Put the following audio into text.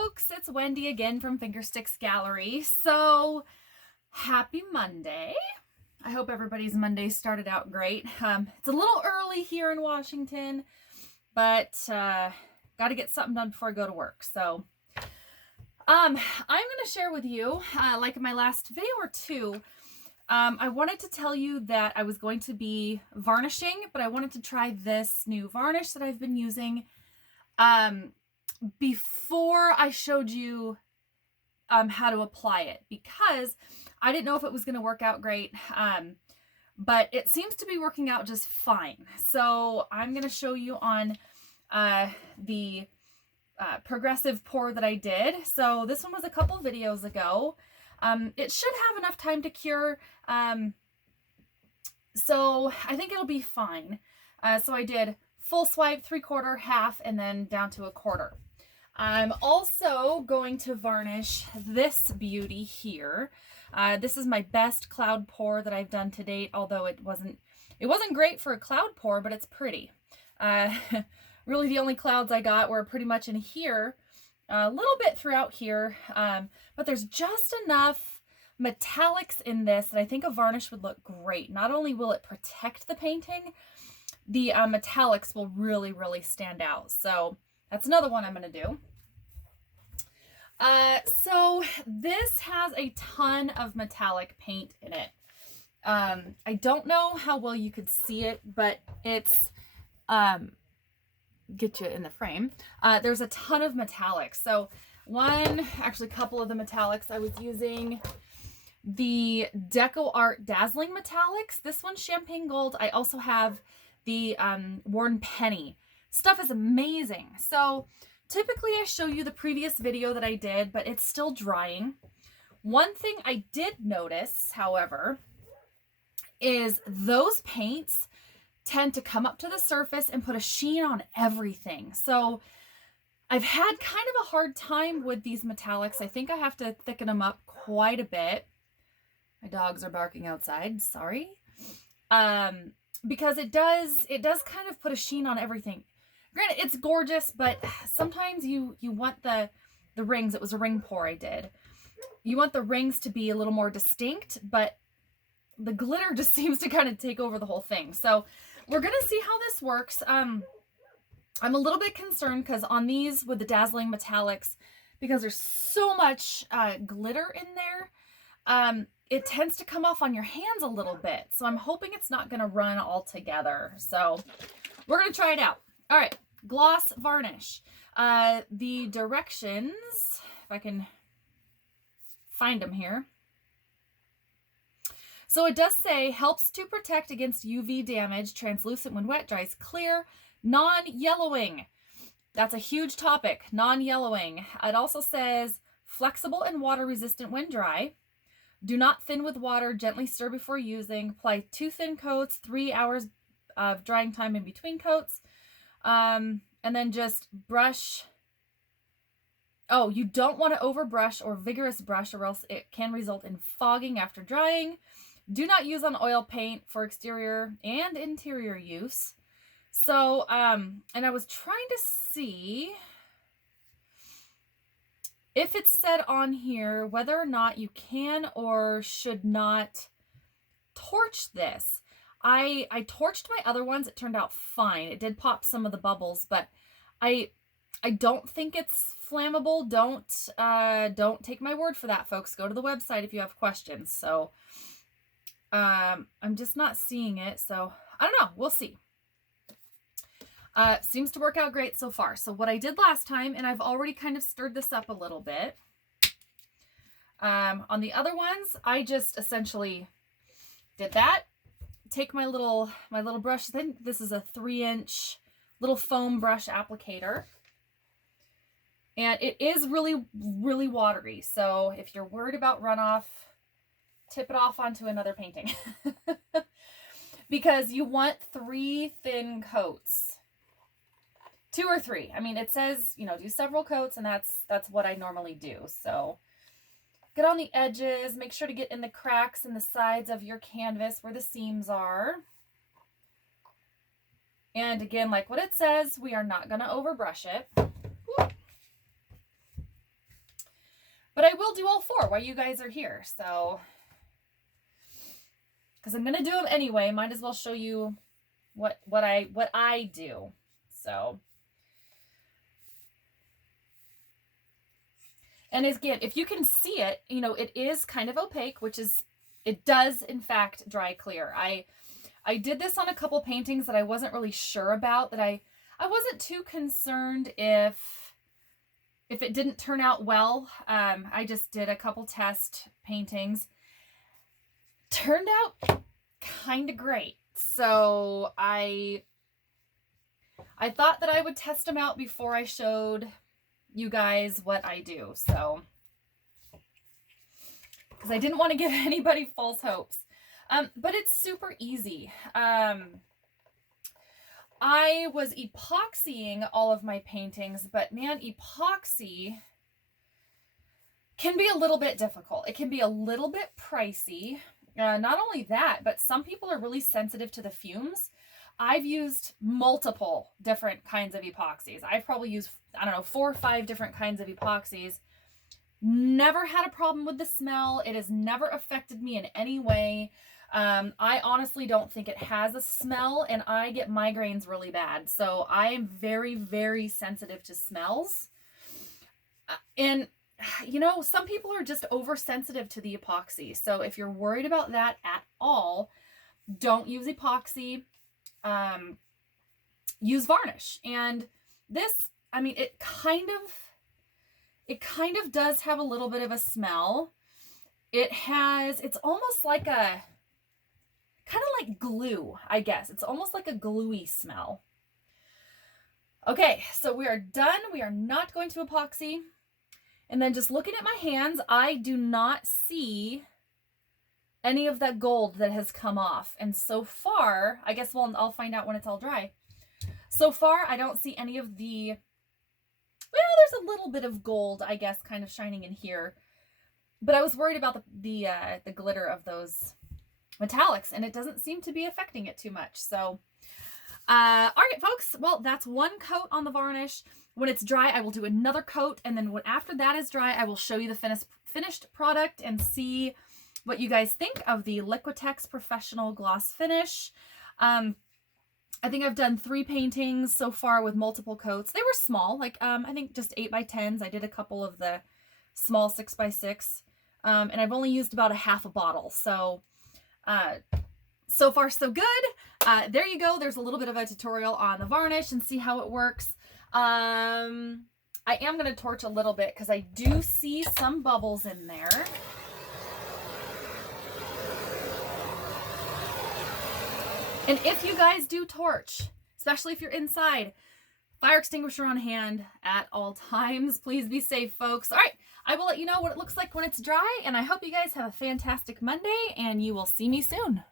folks, it's Wendy again from Fingersticks Gallery. So happy Monday. I hope everybody's Monday started out great. It's a little early here in Washington, but got to get something done before I go to work. So I'm going to share with you, like in my last video or two, I wanted to tell you that I was going to be varnishing, but I wanted to try this new varnish that I've been using before I showed you how to apply it, because I didn't know if it was going to work out great, but it seems to be working out just fine. So I'm going to show you on the progressive pour that I did. So this one was a couple videos ago. It should have enough time to cure, so I think it'll be fine. So I did full swipe, 3/4, half, and then down to 1/4. I'm also going to varnish this beauty here. This is my best cloud pour that I've done to date, although it wasn't great for a cloud pour, but it's pretty. Really the only clouds I got were pretty much in here, a little bit throughout here, but there's just enough metallics in this that I think a varnish would look great. Not only will it protect the painting, the metallics will really, really stand out. So that's another one I'm going to do. So this has a ton of metallic paint in it. I don't know how well you could see it, but it's, get you in the frame. There's a ton of metallics. So actually a couple of the metallics I was using, the Deco Art Dazzling Metallics. This one's Champagne Gold. I also have the Worn Penny. Stuff is amazing. So typically I show you the previous video that I did, but it's still drying. One thing I did notice, however, is those paints tend to come up to the surface and put a sheen on everything. So I've had kind of a hard time with these metallics. I think I have to thicken them up quite a bit. My dogs are barking outside, sorry. Because it does kind of put a sheen on everything. Granted, it's gorgeous, but sometimes you want the rings. It was a ring pour I did. You want the rings to be a little more distinct, but the glitter just seems to kind of take over the whole thing. So we're going to see how this works. I'm a little bit concerned because on these with the Dazzling Metallics, because there's so much glitter in there, it tends to come off on your hands a little bit. So I'm hoping it's not going to run all together. So we're going to try it out. All right, gloss varnish. The directions, if I can find them here. So it does say, helps to protect against UV damage, translucent when wet, dries clear, non-yellowing. That's a huge topic, non-yellowing. It also says, flexible and water-resistant when dry. Do not thin with water, gently stir before using. Apply 2 thin coats, 3 hours of drying time in between coats. And then just brush. Oh, you don't want to overbrush or vigorous brush, or else it can result in fogging after drying. Do not use on oil paint for exterior and interior use. So, and I was trying to see if it said on here whether or not you can or should not torch this. I torched my other ones. It turned out fine. It did pop some of the bubbles, but I don't think it's flammable. Don't take my word for that, folks. Go to the website if you have questions. So I'm just not seeing it, so I don't know. We'll see. Seems to work out great so far. So what I did last time, and I've already kind of stirred this up a little bit. On the other ones, I just essentially did that. Take my little brush. I think this is a 3-inch little foam brush applicator. And it is really, really watery. So if you're worried about runoff, tip it off onto another painting. Because you want 3 thin coats. 2 or 3. I mean, it says, do several coats, and that's what I normally do. So get on the edges, make sure to get in the cracks in the sides of your canvas where the seams are. And again, like what it says, we are not going to overbrush it. will do all 4 while you guys are here. So, because I'm going to do them anyway, might as well show you what I do. So, and again, if you can see it, you know, it is kind of opaque, which is, it does in fact dry clear. I did this on a couple paintings that I wasn't really sure about, that I wasn't too concerned if it didn't turn out well. I just did a couple test paintings. Turned out kind of great. So I thought that I would test them out before I showed you guys what I do. So, because I didn't want to give anybody false hopes. But it's super easy. I was epoxying all of my paintings, but man, epoxy can be a little bit difficult. It can be a little bit pricey. Not only that, but some people are really sensitive to the fumes. I've used multiple different kinds of epoxies. I've probably used, I don't know, 4 or 5 different kinds of epoxies. Never had a problem with the smell. It has never affected me in any way. I honestly don't think it has a smell, and I get migraines really bad. So I am very, very sensitive to smells. And, you know, some people are just oversensitive to the epoxy. So if you're worried about that at all, don't use epoxy. Use varnish. And this, I mean, it kind of does have a little bit of a smell. It's almost like a, kind of like glue, I guess. It's almost like a gluey smell. Okay, so we are done. We are not going to epoxy. And then just looking at my hands, I do not see any of that gold that has come off. And so far, I guess I'll find out when it's all dry. So far, I don't see any of the, well, there's a little bit of gold, I guess, kind of shining in here. But I was worried about the glitter of those metallics, and it doesn't seem to be affecting it too much. So, all right, folks, well, that's 1 coat on the varnish. When it's dry, I will do another coat, and then after that is dry, I will show you the finished product and see what you guys think of the Liquitex Professional Gloss Finish. I think I've done 3 paintings so far with multiple coats. They were small, like I think just 8x10s. I did a couple of the small 6x6, and I've only used about a half a bottle. So, so far so good. There you go. There's a little bit of a tutorial on the varnish and see how it works. I am going to torch a little bit because I do see some bubbles in there. And if you guys do torch, especially if you're inside, fire extinguisher on hand at all times. Please be safe, folks. All right, I will let you know what it looks like when it's dry, and I hope you guys have a fantastic Monday, and you will see me soon.